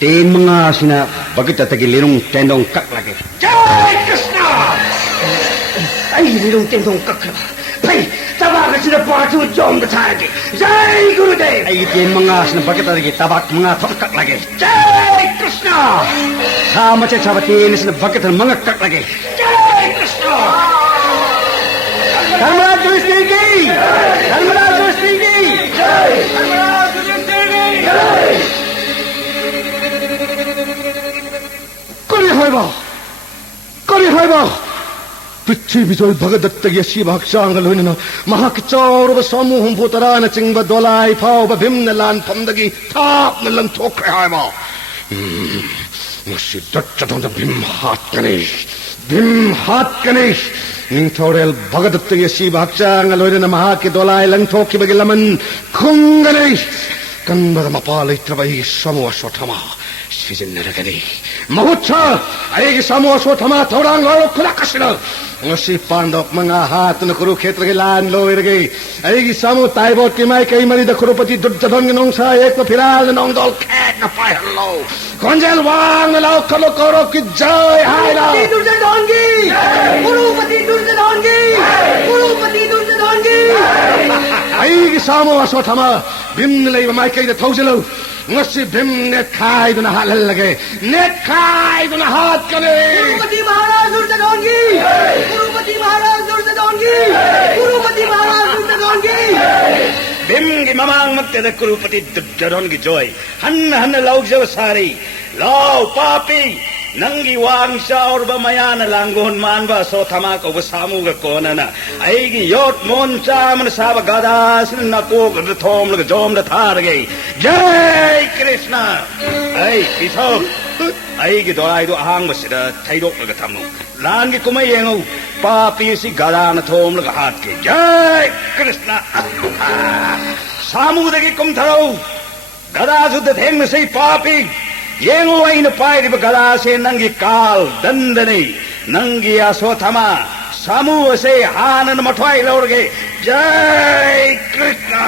Ten Mangasina, Bagataki Lirung Tendong Kaklagi. Jai Krishna! I don't think on Kakra. Pay, Tabak to the part of John the Target. Jai Gurudev! I ten Mangasina Bagataki Tabak Manga Kaklagi. Jai Krishna! How much a Sabatin is in the bucket and Manga Kaklagi. Jai Krishna! Kamara to Stigi! Kamara to Stigi! Kamara to Stigi! Kori Haiba! Pichi Bijoy Bhagadatta Yashi Bhakshangalunina, Mahakchaur of a Samu Humputarana Chingba Dolai, Pau, Bim the land Pamdagi, Tap the land Tokre Haiba. She touched on the Bim Hatkanish, Nintorel Bhagadatta Yashi Bhakshangalunina, Mahaki Dolai, Lantoki Bagilaman, Kunganish, Kanda Mapali Trabai, Samu Shotama. She's in Naragani. Mahucha, I Samu Shotama, Torang, or Kulakashina. She found up Manga Hat and the Kuruketri land lower again. I Samu Taibo Kimai Mari the Kurupati Dudjadong Sai, the Piral and Ondol Cat, the fire low. Conjel Wang, the Lao Kalokoro Joy, Haida. Durjadongi! Kurupati Durjadongi! Kurupati Durjadongi! I Samu Shotama, Bim the Lava Mike the Tozelo. Nasi Bim net kai na halage. Net kai na hat kane. Kurupati Maharaj Durjadongi! Kurupati Maharaj Durjadongi! Kurupati Maharaj Durjadongi! Bimgi Mamang Matte the Kurupati Durjadongi joy. Hanna Lau Javasari. Lau Papi. Nangi Wang Shaurba Mayana Langon Manba so Tamako was Samuga Konana. Aigi Yot Mon Cham and Sabagadas and Nakok the Tom the Jom the Targay. Jai Krishna! Hey, Bishop! ꯑꯩꯒꯤ ꯗꯣꯔꯥꯏꯗꯣ ꯑꯍꯥꯡꯕꯁꯤꯗ ꯊꯩꯗꯣꯛꯂꯒ ꯊꯝꯃꯨ ꯂꯥꯟꯒꯤ ꯀꯨꯝꯍꯩ ꯌꯦꯡꯉꯨ ꯄꯥꯄꯤ ꯑꯁꯤ ꯒꯗꯥꯅ ꯊꯣꯝꯂꯒ ꯍꯥꯠꯀꯦ ꯖय ꯀ꯭ꯔꯤꯁꯅ ꯁꯥꯃꯨꯗꯒꯤ ꯀꯨꯝꯊꯔꯛꯎ ꯒꯗꯥꯁꯨꯗ ꯊꯦꯡꯅꯁꯤ ꯄꯥꯄꯤ ꯌꯦꯡꯉꯨ ꯑꯩꯅ ꯄꯥꯏꯔꯤꯕ ꯒꯗꯥꯁꯦ ꯅꯪꯒꯤ ꯀꯥꯜ ꯗꯟꯗꯅꯤ ꯅꯪꯒꯤ ꯑꯁꯣꯊꯃ ꯁꯥꯃꯨ ꯑꯁꯦ ꯍꯥꯟꯅꯅ ꯃꯊ꯭ꯋꯥꯏ ꯂꯧꯔꯒꯦ ꯖय ꯀ꯭ꯔꯤꯁꯅ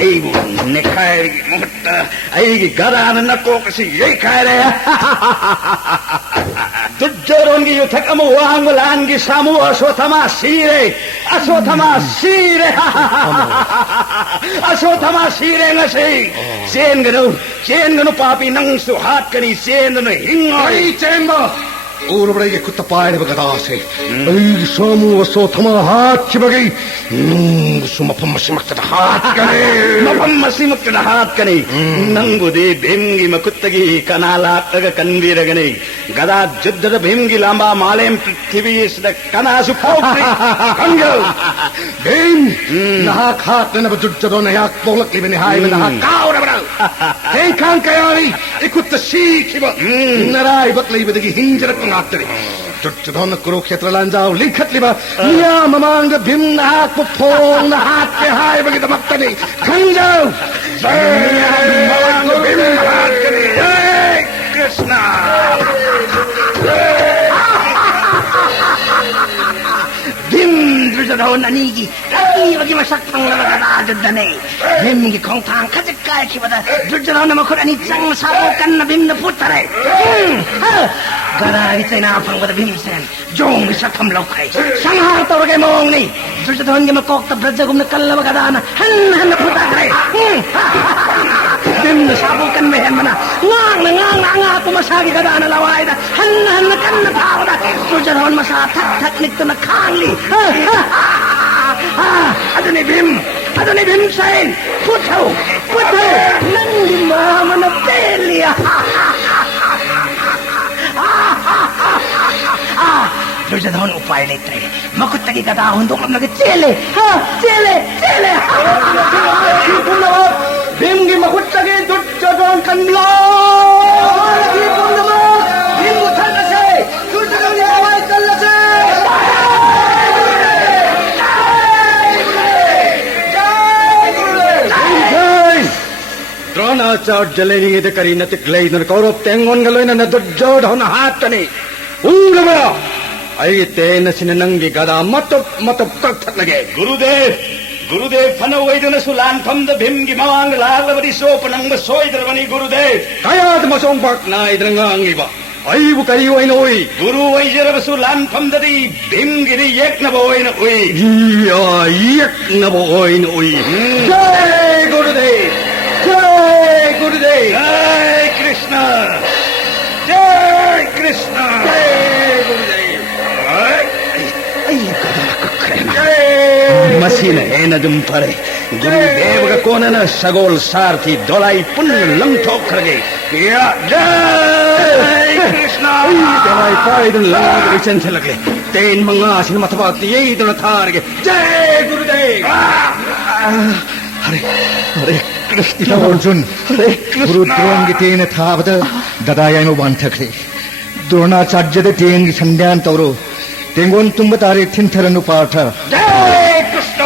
ꯑꯩꯕꯨ ꯅꯦꯈꯥꯏꯕꯒꯤ ꯃꯍꯨꯠꯇ ꯑꯩꯒꯤ ꯒꯗꯥꯅ ꯅꯀꯣꯛ ꯑꯁꯤ ꯌꯩꯈꯥꯏꯔꯦ ꯗꯨꯔꯖꯣꯙꯟꯒꯤ ꯌꯨꯊꯛ ꯑꯃ ꯋꯥꯡꯕ ꯂꯥꯟꯒꯤ ꯁꯥꯃꯨ ꯑꯁꯣꯊꯃ ꯁꯤꯔꯦ ꯑꯁꯣꯊꯃ ꯁꯤꯔꯦ ꯑꯁꯣꯊꯃ ꯁꯤꯔꯦ ꯉꯁꯤ ꯆꯦꯟꯒꯅꯨ ꯄꯥꯄꯤ ꯅꯪꯁꯨ ꯍꯥꯠꯀꯅꯤ ꯆꯦꯟꯗꯨꯅ ꯍꯤꯡꯉꯣꯏ ꯆꯦꯟꯕ ꯎꯔꯕ꯭ꯔꯩꯒꯤ ꯈꯨꯠꯇ ꯄꯥꯏꯔꯤꯕ ꯒꯗꯥꯁꯦ ꯑꯩꯒꯤ ꯁꯥꯃꯨ ꯑꯁꯣꯊꯃ ꯍꯥꯠꯈꯤꯕꯒꯤ ꯅꯪꯕꯨꯁꯨ ꯃꯐꯝ ꯑꯁꯤꯃꯛꯇꯗ ꯍꯥꯠꯀꯅꯤ ꯃꯐꯝ ꯑꯁꯤꯃꯛꯇꯗ ꯍꯥꯠꯀꯅꯤ ꯅꯪꯕꯨꯗꯤ ꯚꯤꯝꯒꯤ ꯃꯈꯨꯠꯇꯒꯤ ꯀꯅꯥ ꯂꯥꯛꯂꯒ ꯀꯟꯕꯤꯔꯒꯅꯤ ꯒꯗꯥ ꯌꯨද්ධꯗ ꯚꯤꯝꯒꯤ ꯂꯥꯝꯕꯥ ꯃꯥꯂꯦꯝ ꯄ꯭ꯔꯤꯊꯤꯕꯤꯁꯤꯗ ꯀꯅꯥꯁꯨ ꯄꯣꯛꯇ꯭ꯔꯤ ꯈꯪꯖꯧ ꯚꯤꯝ ꯅꯍꯥꯛ ꯍꯥꯠꯅꯅꯕ ꯗꯨꯔꯖꯣꯙꯟ ꯑꯩꯍꯥꯛ ꯄꯣꯛꯂꯛꯂꯤꯕꯅꯤ ꯍꯥꯏꯕ ꯅꯍꯥꯛ ꯀꯥꯎꯔꯕ꯭ꯔꯥ ꯊꯦꯡꯈꯥꯡ ꯀꯌꯥꯅꯤ ꯑꯩꯈꯨꯠꯇ ꯁꯤꯈꯤꯕ ꯅꯔꯥꯏꯕꯛ ꯂꯩꯕꯗꯒꯤ ꯍꯤꯡꯖꯔꯛꯄ ꯉꯥꯛꯇꯅꯤ ꯗꯨꯔꯖꯣꯙꯟ ꯀꯨꯔꯨꯈꯦꯇ꯭ꯔ ꯂꯥꯟꯖꯥꯎ ꯂꯤꯡꯈꯠꯂꯤꯕ ꯃꯤꯌꯥꯝ ꯃꯃꯥꯡꯗ ꯚꯤꯝ ꯅꯍꯥꯛꯄꯨ ꯐꯣꯡꯅ ꯍꯥꯠꯀꯦ ꯍꯥꯏꯕꯒꯤꯗꯃꯛꯇꯅꯤ ꯈꯪꯖꯧ ꯃꯃꯥꯡꯗ ꯚꯤꯝ ꯍꯥꯠꯀꯅꯤ ꯖय ꯀ꯭ꯔꯤꯁꯅ ꯚꯤꯝ ꯗꯨꯔꯖꯣꯙꯟ ꯑꯅꯤꯒꯤ ꯑꯀꯤꯕꯒꯤ ꯃꯁꯛ ꯐꯪꯂꯕ ꯒꯗꯥ ꯚꯤꯝꯒꯤ ꯈꯣꯡꯊꯥꯡ ꯈꯖꯤꯛ ꯀꯥꯏꯈꯤꯕꯗ ꯗꯨꯔꯖꯣꯙꯟ ꯃꯈꯨꯠ ꯑꯅꯤ ꯆꯪꯅ ꯁꯥꯕꯨ ꯀꯟꯅ ꯚꯤꯝꯗ ꯄꯨꯊꯔꯦ ꯒꯗꯥꯒꯤ ꯆꯩꯅꯥ ꯐꯪꯕꯗ ꯚꯤꯝꯁꯦꯟ ꯖꯣꯡꯒꯤ ꯁꯛꯐꯝ ꯂꯧꯈ꯭ꯔꯦ ꯁꯪꯍꯥꯔ ꯇꯧꯔꯒꯦ ꯃꯑꯣꯡꯅꯤ ꯗꯨꯔꯖꯣꯙꯟꯒꯤ ꯃꯀꯣꯛꯇ ꯕ꯭ꯔꯖꯒꯨꯝꯅ ꯀꯜꯂꯕ ꯒꯗꯥꯅ ꯍꯟꯅ ꯐꯨꯊꯈ꯭ꯔꯦ ꯚꯤꯝꯅ ꯁꯥꯕꯨ ꯀꯟꯕ ꯍꯦꯟꯕꯅ ꯉꯥꯡꯅ ꯑꯉꯥꯛꯄ ꯃꯁꯥꯒꯤ ꯒꯗꯥꯅ ꯂꯋꯥꯏꯗ ꯍꯟꯅ ꯀꯟꯅ ꯊꯥꯕꯗ ꯗꯨꯔꯖꯣꯙꯟ ꯃꯁꯥ ꯊꯛ ꯅꯤꯛꯇꯨꯅ ꯈꯥꯡꯂꯤ ꯑꯗꯨꯅꯤ ꯚꯤꯝꯁꯦꯟ ꯄꯨꯊꯧ ꯅꯪꯒꯤ ꯃꯥꯃꯅ ꯄꯦꯜꯂꯤ ꯗꯨꯔꯖꯣꯙꯟ ꯎꯄꯥꯏ ꯂꯩꯇ꯭ꯔꯦ ꯃꯈꯨꯠꯇꯒꯤ ꯒꯗꯥ ꯍꯨꯟꯗꯣꯛꯂꯝꯂꯒ ꯆꯦꯜꯂꯦ ꯄꯨꯝꯅꯃꯛ ꯚꯤꯝꯒꯤ ꯃꯈꯨꯠꯇꯒꯤ ꯗꯨꯔꯖꯣꯙꯟ ꯀꯟꯂꯣ ꯚꯤꯝꯕꯨ ꯊꯜꯂꯁꯦ ꯗꯨꯔꯖꯣꯙꯟꯒꯤ ꯊꯋꯥꯏ ꯀꯜꯂꯁꯦ ದ್ರೋಣಾಚಾರ್ಯ ಲೇನಿಗೆ ಕರಿ ನತಿಕ್ ಲೈದನ ಕೌರವ ತೆಂಗೊಂಗಲೋಯ್ನ ದುರ್ಜೋಧನ ಹಾಕ್ತಾನೆ ಊರವ ಐತೇನಸಿನ ನಂಗೆ ಗದ ಮತ್ತೊಪ್ ಕರ್ತಲಗೆ ಗುರುದೇವ್ ಫನ ಒಯ್ದನಸು ಲಾನ್ಫಂದ ಭಿಮ್ಗಿ ಮವಾಂಗ ಲಾಲವರಿ ಸೋಪ ನಂಗ ಸೋಯ್ದರವನಿ ಗುರುದೇವ್ ಕಯಾದ ಮಸೋಂಗ್ ಪಾಕ್ನ ಇದ್ರಂಗ ಅಂಗಿವ ಐವು ಕರಿಯೋಯ್ನ ಒಯ್ ಗುರು ವೈಜರವಸು ಲಾನ್ಫಂದದಿ ಭಿಮ್ಗಿರಿ ಏಕ್ನಬ ಒಯ್ನ ಒಯ್ ಏಕ್ನಬ ಒಯ್ನ ಒಯ್ ಜೈ ಗುರುದೇವ್ जय कृष्ण जय गुरुदेव मसीन हेनदुम फरे गुरुदेव का कोनन सगोल सारथी दोलाई पुण्य लंगठोखरगे जय कृष्ण दोलाई पाइदन लंग रिचन से लगले तेन मंगा सिन मथवाती यही दोन थारगे जय गुरुदेव अरे अर्जुन गुरु द्रोणगी तेन थाबद गदायानो बांथखरे द्रोणाचार्यद तेनगी संध्यान तौरो तेंगोन तुम्ब तारे थिंथरनु पाठ जय कृष्ण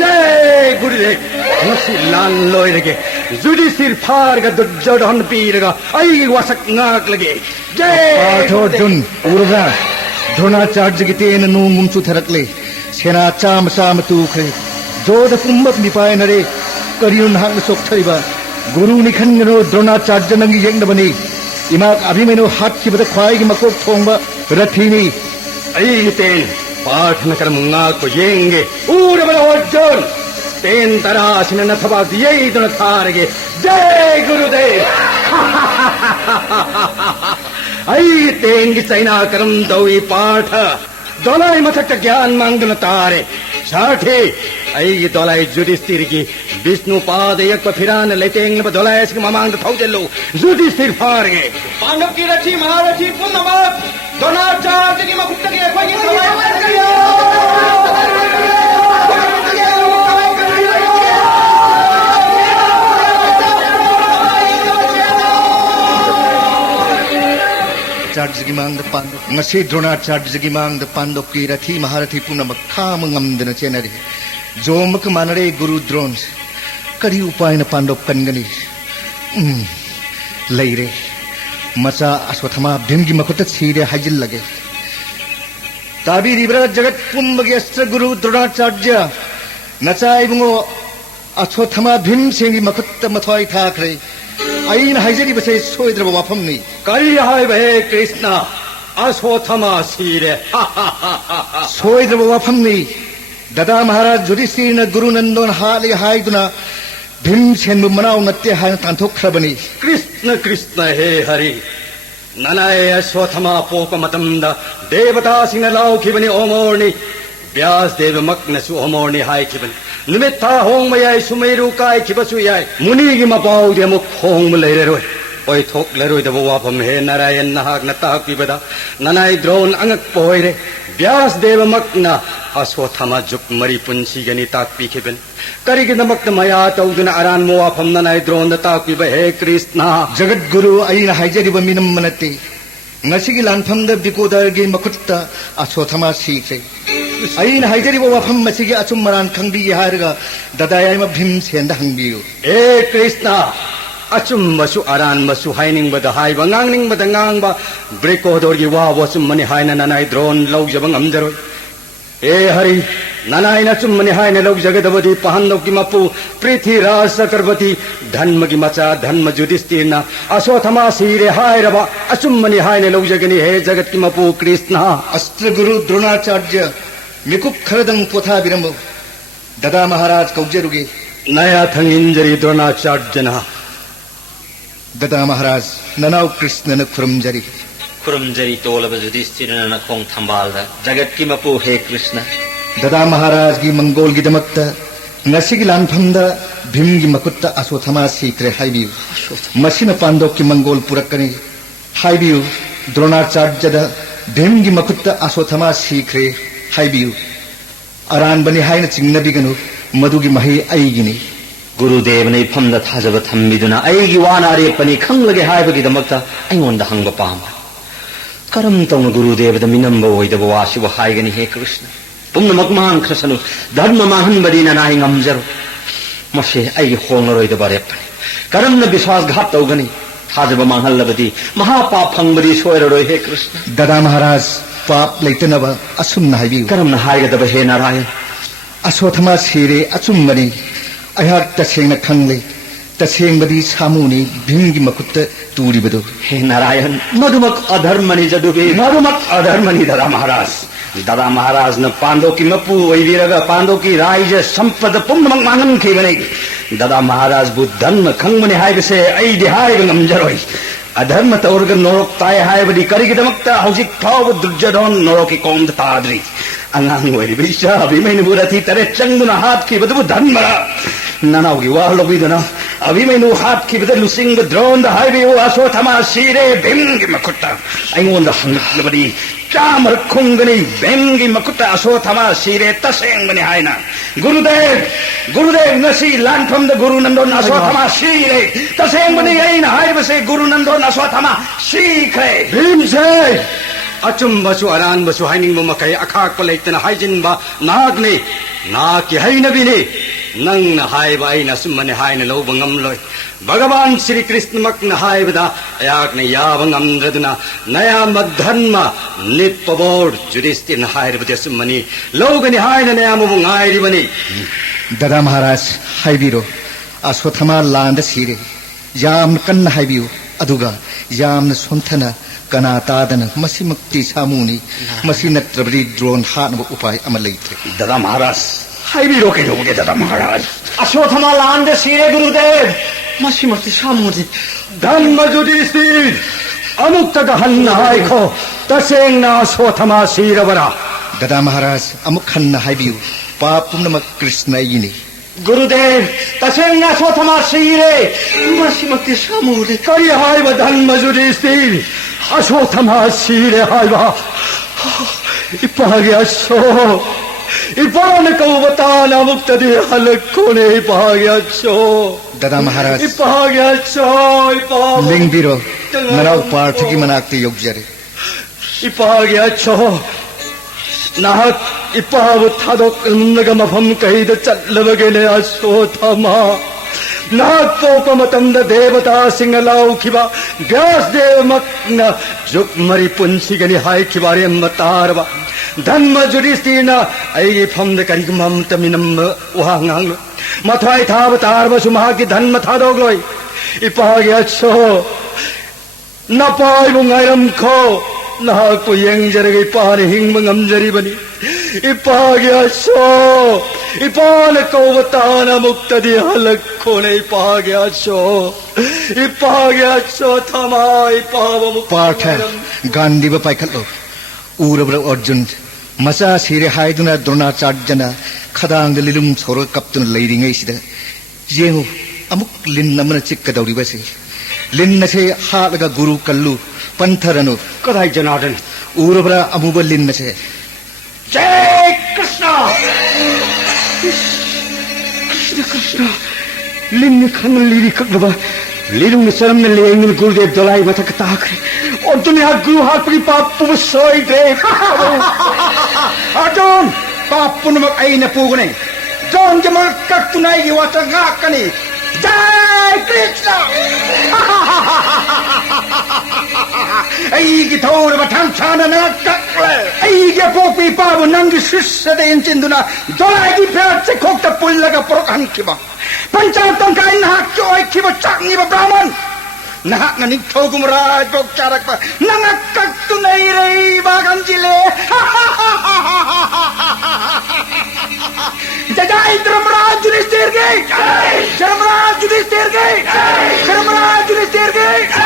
जय गुरुदेव मसी लान लोयरगे जुडिसिर फारगा दुर्जोधन पीरगा आई वसक नाक लगे जय पाठ अर्जुन उरगा द्रोणाचार्यगी तेन नोंगुम सुथरकले सेना चाम चाम तुखरे जोध पुम्बक निपाय नरे करियो नाहक सोक्थरिबा गुरु निखनगनो द्रोणाचार्य नंगी येंगदबनी इमाक अभिमेनो हातखिबद ख्वाइगी मकोक थोंबा रथीनी आई तेन पाठ न कर मुंगा को येंगे ऊरबल अर्जुन तेन तरासिन नथबा दियै दन थारगे जय गुरुदेव आई तेन की चैना करम दौई पाठ दोलाई मथक ज्ञान मांगन तारे साठे आई दोलाई जुडिस्थिर की विष्णु पाद एक फिरान लेतेंग दोलाई इसके ममांग थौजेलो जुडिस्थिर फारगे पांडव की रथी महारथी पुनमत द्रोणाचार्य की मकुट्ट की कोई द्रोणाचार्यगी मांग पांडव ngasi द्रोणाचार्यगी मांग पांडवकी रथी महारथी पुनमक खाम ngamdana chenari jomak manare guru Drona kari upay na Pandav कनगनी leire macha aswathama bhimgi makuta chire hajil lage tabi ribra jagat pumbagi astra guru Dronacharya nachai bungo aswathama bhim sengi makutta mathwai thakre ain haijari base soidra wafamni करी हाय भे Krishna अश्वत्थमा सीरे soidra wafamni dada maharaj yudhishthirna guru nandon hali haiduna bhim senbu manau natte haina tanthokhrabani Krishna Krishna हे हरि ननाय अश्वत्थमा पोक मतमदा देवता सिंह लाव खिबनी ओमोर्नी व्यास देव मग्नसु ओमोर्नी हाय खिबनी निमित्ता Hong मयाय Sumeru काय खिबसु याय मुनि की मपाउ दे मुख होंग लेरे रोय ओय थोक लेरोय दबो वाफम हे नारायण नाहक नताक पिबदा ननाय द्रोण अंगक पोयरे व्यास देव मग्न अश्वत्थमा जुक मरी पुंसी गनी ताक पिखिबन करिगे नमक मया तौदुना अरान मो वाफम ननाय द्रोण ताक पिब हे Krishna jagat guru aina haijariba minam manate ngasigi lanphamda bikodargi makutta aswathama sikre aina haijariba wafam masigi achum maran khangbi harga dadayai ma bhim senda hangbiu हे कृष्ण अचुम मसु अरान मसु हाइनिंग बद हाइ बंगांगनिंग बद ngang ब्रेकोदोर की वा वसुम मनि हाइना ननाय द्रोण लौजबंग अमजरो ए हरि ननाय नचुम मनि हाइना लौज जगदवती पहन्नो की मपु पृथ्वीराज चक्रवर्ती धर्म की मचा धर्म युधिष्ठिरना अश्वत्थमा सीरे हायरबा अचुम मनि हाइना लौज जगनी हे जगत की मपु Krishna astra guru Dronacharya mikup kharadang potha biramu dada maharaj kaujeruge नया थंगिंजरी द्रोणाचार्यना dada maharaj nanau krishna na khurumjari खुरमजरी तोलब युधिष्ठिरन खोंग थंबालदा जगत की मपु हे Krishna dada maharaj gi mangol gi damakta ngasigi lanphamda bhim gi makutta aswathama sikre haibiu masina pandok ki mangol purakani haibiu Dronacharya da bhim gi makutta aswathama sikre haibiu aran bani haina chingnabiganu madugi mahi aigini गुरुदेव ने फमद थाजब थम्बिदुना अयगी वानारे पनी खंगलगे हायबगी दमक्ता अयंगोंदा हंगब palm करम तौन गुरुदेव the मिनंब ओइदब वासिब हायगनी हे कृष्ण पुम्नमक महान कृष्ण धर्म महान बदीना नाहि ngamजरो मसे अयगी होंगरोइद बारे करम न विश्वासघात तौगनी थाजब मांगहल्लबदी महापाप फंगबदी सोयररोय हे Krishna dada maharaj pap leitanaba asumna haibiu करम न हायगदब हे Narayan aswathama sire achummani ayak tasengna khangle tasengbadi samuni bhimgi makutta turibadu हे नारायण मधुमक अधर्मनि जदुबे मरुमक अधर्मनि दादा महाराज न पांडव की मपु वैवीरगा पांडव की राइज संपद पुम्नमक मांगन खेबने दादा महाराज बु धर्म खंगमने हायबसे ऐ दिहाय ngamjaroi अधर्म तौरग नोरक ताय हायबदी करिगिदमक्ता हौजिक फाव दुर्जधन नोरक की कौम ताद्री अंगांग वैरिबिशा अभिमैन बुरथी तरे चंगुना हाथ की बदबु धर्म ननावगी वाहलोबिदना अभिमैनु हाथ की बदल लुसिंग द्रोण द हायबे अश्वत्थमा सीरे भिंगी मकुट्टा अइंगोंद हंगलबदी चामर खुंगनी बेंगी मकुट्टा अश्वत्थमा सीरे तसेंग बने हायना गुरुदेव नसी लानफम द गुरु नंदन अश्वत्थमा सीरे तसेंग बने हायना हायबसे गुरु नंदन अश्वत्थमा सीखे भीमसे अचुम बसु अरान बसु हाइनिंग मकई अखाक पलेतन हाइजिन बा नागने नाकी हाइनबिने नंग हायबा आइना सुमने हायन लोब ngamloi भगवान श्री कृष्ण मक्न हायबदा याकने याब ngamdraduna नया मधर्म निपबोर जुरिस्तिन हायरबदे सुमनी लोगनि हायन नया मु ngairibani dada maharaj haibiro aswathama landa sire yam kanna haibiu aduga yam sonthana kana tadana masimakti samuni masinatrabri drone hanba upai ama leitre दादा महाराज हाइबिरो के लोगे दादा महाराज अश्वत्थमा लांदे सीरे गुरुदेव मसिमति सामुदि धर्म युधिष्ठिर अमुक्त हन्न हाइखो तसेंग ना अश्वत्थमा सीरवरा dada maharaj amuk khanna haibiu papumna krishna yini गुरुदेव तसेंग ना अश्वत्थमा सीरे मसिमति सामुदि करी HYBE धर्म युधिष्ठिर अश्वत्थमा सीरे हाइबा इपागे अश्व इपाने कौवताना मुक्तदि हलकोने इपागे अश्व dada maharaj इपागे अश्व इपा lingbiro nanau parthagi manakti yogjare 이빠하게 하초 나학 이빠하고 타독 내가 마밤 가이드 짤러버게네 아소타마 나학 뽀빠 마tamda 데바다 싱알라우 키바 벼스데어 막나 죽마리 뿐시게니 하이 키바레 마타르바 단마 주리스티나 아이기 팜데 가리그 맘타미남 와항항 마타이 타바 타르바 수마하기 단마 타독로이 이빠하게 하초 나빠이고 nga이람코 나하고 영자르게 이빠하네 행망암자리바니 이빠하게 하쇼 이빠하네 꼬바따나 목다디 할라코네 이빠하게 하쇼 이빠하게 하쇼 타마 이빠하바 목 Partha Gandhi पाइखलो उरब्र Arjun मचा सिरे हाइदुना द्रोणाचार्यना खदांग लिलुम छोरो कप्तुन लैरिङैसिदा जेंगु अमुक लिन नमन चिक्कदौरिबसे लिन्नसे हालगा गुरु कल्लु पंथरनु कदाई जनार्दन उरब्र अमुब लिन्नसे जय कृष्ण कृष्ण लिंग खन लिरी कगबा लिरुंग सरम ने लेंग गुरुदेव दलाई मथक ताकरे अर्जुन हा गुरु हा परी पाप सोई दे अर्जुन पाप पुनमक आइना पुगने जोन जमल कटुनाई की वाचा गाकनी जय कृष्ण अईगी थौर बठन छाना न ककले अईगे पोपी पाव नंग शिष्य दे इंचिंदुना दोलागी फेर से खोकता पुल्लगा पुरकन किबा पंचातम का नहा चोय किबा चकनी ब्राह्मण नहा ननिक थोगुम राज बोक चारक पा नंग कक्तु नहीं रही बागन जिले जय धर्मराज युधिष्ठिर के धर्मराज युधिष्ठिर के धर्मराज युधिष्ठिर के